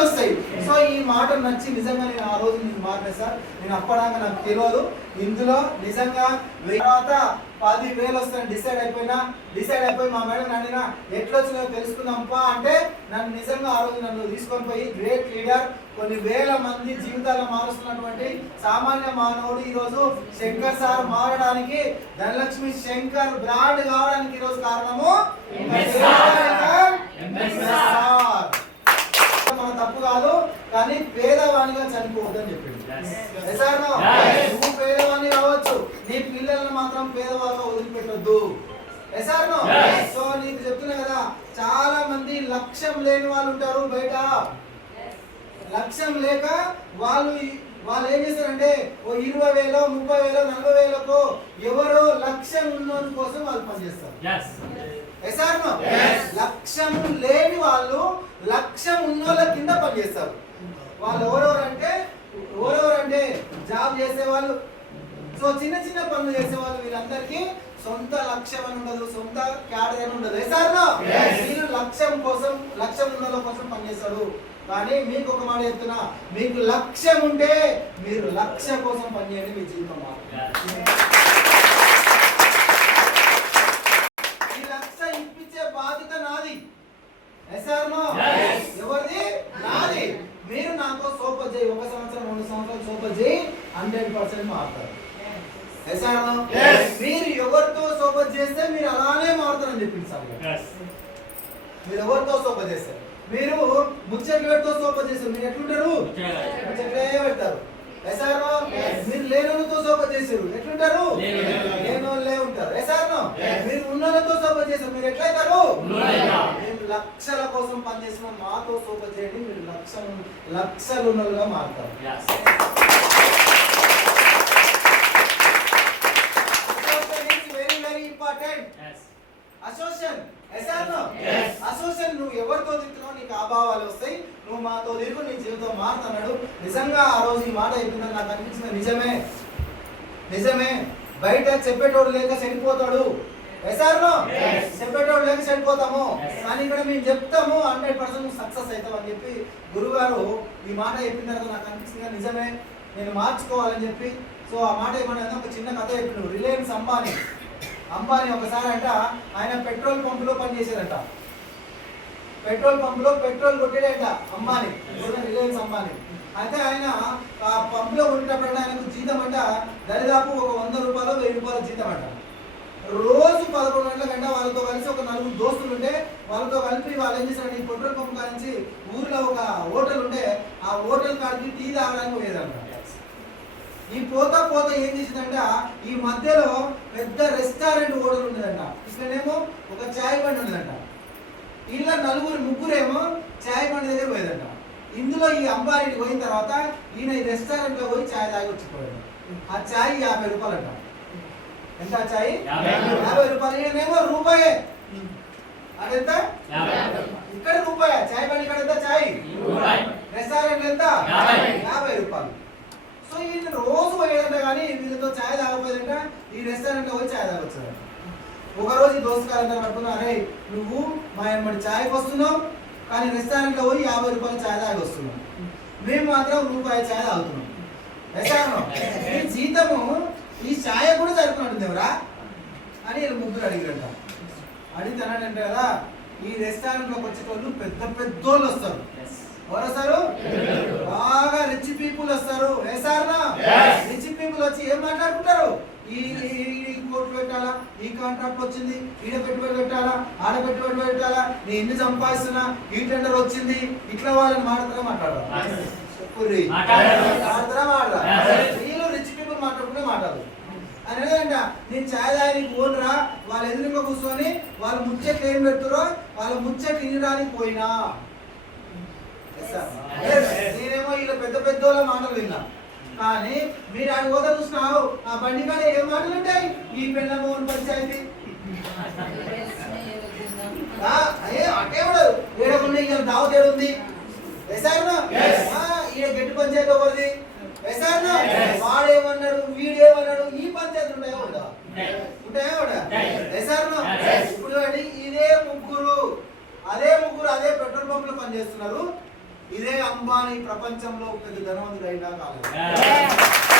జీతాలు వస్తాయి. సో ఈ మాట నచ్చి నిజంగా నేను ఆ రోజు నేను మారిన సార్. నేను అప్పటిదాకా నాకు తెలియదు ఇందులో నిజంగా తర్వాత 10,000 వస్తాయని డిసైడ్ అయిపోయి మా మేడం నన్ను ఎట్లా వచ్చిందో తెలుసుకుందాంపా అంటే నన్ను నిజంగా ఆ రోజు నన్ను తీసుకొని పోయి గ్రేట్ లీడర్ కొన్ని వేల మంది జీవితాలను మారుస్తున్నటువంటి సామాన్య మానవుడు ఈరోజు శంకర్ సార్ మారడానికి ధనలక్ష్మి శంకర్ బ్రాండ్ కావడానికి ఈరోజు కారణము మన తప్పు కాదు, కానీ పేదవాణిగా చనిపోవద్దని చెప్పింది. నువ్వు పేదవాణి కావచ్చు, నీ పిల్లలను మాత్రం పేదవాళ్ళగా వదిలిపెట్టొద్దు. సో నీకు చెప్తున్నా కదా, చాలా మంది లక్ష్యం లేని వాళ్ళు ఉంటారు బయట. లక్ష్యం లేక వాళ్ళు ఏం చేస్తారంటే ఓ 20,000, 30,000, 40,000 ఎవరో లక్ష్యం ఉన్నోని కోసం వాళ్ళు పనిచేస్తారు. లక్ష్యం లేని వాళ్ళు లక్ష్యం ఉన్నోళ్ళ కింద పనిచేస్తారు. వాళ్ళు ఎవరెవరంటే జాబ్ చేసేవాళ్ళు, సో చిన్న చిన్న పనులు చేసేవాళ్ళు, వీళ్ళందరికీ సొంత లక్ష్యం అని ఉండదు, సొంత క్యాడర్ అని ఉండదు. మీరు లక్ష్యం ఉన్న కోసం పనిచేస్తారు. కానీ మీకు ఒక మాట చెప్తున్నా, మీకు లక్ష్యం ఉంటే మీరు లక్ష్య కోసం పనిచేయండి, మీ జీవితం మారుతుంది. ఈ లక్ష్యం ఇప్పించే బాధ్యత నాది. ఎవరిది? నాది. మీరు నాతో సోపత్ చేయి, 1 సంవత్సరం 2 సంవత్సరాలు సోపత్ చేయి, 100% మారుతారు. మీరు ఎవరితో సోపత్ చేస్తే మీరు అలానే మారుతారని చెప్పింది సార్. మీరు ఎవరితో సోపత్ చేస్తారు, మీరు ముచ్చట్లతో సోపత్ చేస్తారు, మీరు ఎట్లుంటారు? ముచ్చట్లే పెడతారు. మీరు లేనోళ్ళతో సోపత్ చేశారు, ఎట్లుంటారు? లేనోళ్ళే ఉంటారు. మీరు ఉన్నోళ్ళతో సోపత్ చేశారు, మీరు ఎట్లయితారు? మేము లక్షల కోసం పనిచేసిన మాతో సోపత్ చేయండి, మీరు లక్షలు ఉన్నోళ్ళుగా మారుతారు. Very important. అసోసియేషన్ నువ్వు ఎవరితో తిరుగుతున్నావు నీకు అభావాలు వస్తాయి, నువ్వు మాతో తిరుగు నీ జీవితం మారుతున్నాడు. నిజంగా ఆ రోజు ఈ మాట అయిపోయిందని నాకు అనిపించింది. నిజమే. బయట చెప్పేటోడు లేక చనిపోతాడు. చెప్పేటోడు లేక చనిపోతాము, కానీ ఇక్కడ మేము చెప్తాము 100% సక్సెస్ అవుతాం అని చెప్పి గురువు గారు ఈ మాట చెప్పిన తర్వాత నాకు అనిపించింది నిజమే, నేను మార్చుకోవాలని చెప్పి. సో ఆ మాట ఏమన్నా ఒక చిన్న కథ చెప్పినాడు. రిలయన్స్ అంబానీ ఒకసారి అంట ఆయన పెట్రోల్ పంపులో పనిచేశారంట. పెట్రోల్ పంపులో పెట్రోల్ కొట్టాడంట అంబానీ, రిలయన్స్ అంబానీ. అయితే ఆయన ఆ పంపులో కొట్టేటప్పుడు ఆయనకు జీతం అంట దరిదాపు ఒక 100 రూపాయలు 1000 రూపాయల జీతం అంట. రోజు 11 గంటలకంట వాళ్ళతో కలిసి ఒక 4 దోస్తులు ఉంటే వాళ్ళతో కలిపి వాళ్ళు ఏం చేశారంటే ఈ పెట్రోల్ పంప్ కానించి ఊర్లో ఒక హోటల్ ఉంటే ఆ హోటల్ కాడికి టీ తాగడానికి పోయేదంట. ఈ పోతా ఏం చేసిందంట, ఈ మధ్యలో పెద్ద రెస్టారెంట్ హోటల్ ఉండేదంట, ఇక్కడేమో ఒక చాయ్ బండి ఉండేదంట. ఇలా ముగ్గురేమో చాయ్ బండి దగ్గర పోయేదంట. ఇందులో ఈ అంబానీ పోయిన తర్వాత ఈయన ఈ రెస్టారెంట్ లో పోయి చాయ్ తాగి వచ్చిపోయాడు. ఆ చాయ్ 50 రూపాయలు అంట. ఎంత చాయ్? 50 రూపాయలు. ఈయనేమో రూపాయే. అదెంత? ఇక్కడ రూపాయ చాయ్ బండి, ఇక్కడ ఎంత చాయ్? రెస్టారెంట్ ఎంత? 50 రూపాయలు. సో ఈయన రోజు పోయేదంట, కానీ వీళ్ళతో ఛాయ్ తాగపోయేదంట. ఈ రెస్టారెంట్లో పోయి ఛాయ్ తాగొచ్చాడంట. ఒకరోజు దోస్తుకారంతా పట్టుకున్నా, అరే నువ్వు మా ఎమ్మడి ఛాయ్కి వస్తున్నావు, కానీ రెస్టారెంట్లో పోయి 50 రూపాయలు ఛాయ్ తాగి వస్తున్నావు, మేము మాత్రం రూపాయి ఛాయ్ తాగుతున్నాం. ఈ జీతము ఈ ఛాయ్ కూడా సరిపోతుంది ఎవరా అని వీళ్ళు ముగ్గురు అడిగారంట. అడిగితేనంటే కదా, ఈ రెస్టారెంట్లోకి వచ్చేటోళ్ళు పెద్దోళ్ళు వస్తారు. ఎవరు వస్తారు? బాగా రిచ్ పీపుల్ వస్తారు. రిచ్ పీపుల్ వచ్చి ఏం మాట్లాడుకుంటారు? ఈ కోర్టు పెట్టాలా, ఈ కాంట్రాక్ట్ వచ్చింది, ఈడ పెట్టుబడి పెట్టాలా, ఆడ పెట్టుబడి పెట్టాలా, నేను ఎన్ని సంపాదిస్తున్నా, ఈ టెండర్ వచ్చింది, ఇట్లా వాళ్ళని మాట్లాడతారా? వీళ్ళు రిచ్ పీపుల్ మాట్లాడుకునే మాట్లాడదు. అనేదంట నేను ఛాయ్ తాగడానికి పోనురా, వాళ్ళ ఎదురుగా కూర్చొని వాళ్ళ ముచ్చట్లు ఏం పెడుతురో వాళ్ళ ముచ్చట్లు ఇనడానికి పోయినా. నేనేమో ఇలా పెద్దోళ్ళ మాటలు విన్నా, కానీ మీరు ఆడ పోతా చూసినావు ఆ బండి కాడ ఏ మాటలు ఉంటాయి? ఈ పెళ్ళమోహన్ పంచాయతీ అట్టే ఉండదు. ఏడకుండా ఇలా దావత్ ఏడుంది, ఈడ గట్టి పంచాయతీ ఎవరిది? వాడేమన్నాడు, వీడేమన్నాడు, ఈ పంచాయతీ ఉంటాయా ఉండవా? ఉంటాయా కూడా? ఇప్పుడు ఇదే ముగ్గురు అదే పెట్రోల్ పంప్ లో పనిచేస్తున్నారు. ఇదే అంబానీ ప్రపంచంలో పెద్ద ధనవంతుడు అయినా కాలేదు.